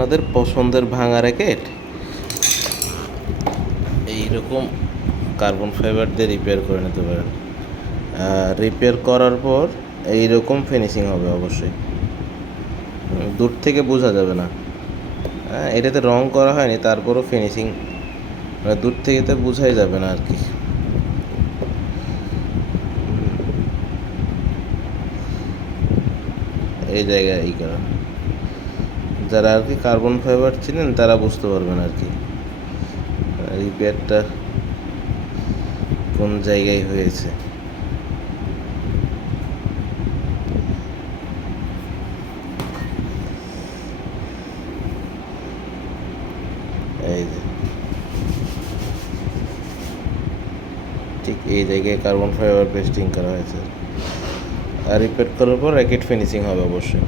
আপনাদের পছন্দের ভাঙা র্যাকেট এইরকম কার্বন ফাইবার দিয়ে রিপেয়ার করে নিতে পারেন। রিপেয়ার করার পর এইরকম ফিনিশিং হবে অবশ্যই, দূর থেকে বোঝা যাবে না। এটাতে রং করা হয়নি, তারপরও ফিনিশিং দূর থেকে তো বোঝাই যাবে না আর কি। এই জায়গায় এই কারণ যারা আর কি কার্বন ফাইবার চিনেন তারা বুঝতে পারবেন আর কি রিপেয়ারটা কোন জায়গায় হয়েছে। এই যে ঠিক এই জায়গায় কার্বন ফাইবার পেস্টিং করা হয়েছে, আর রিপেয়ার করার পর র্যাকেট ফিনিশিং হবে অবশ্যই।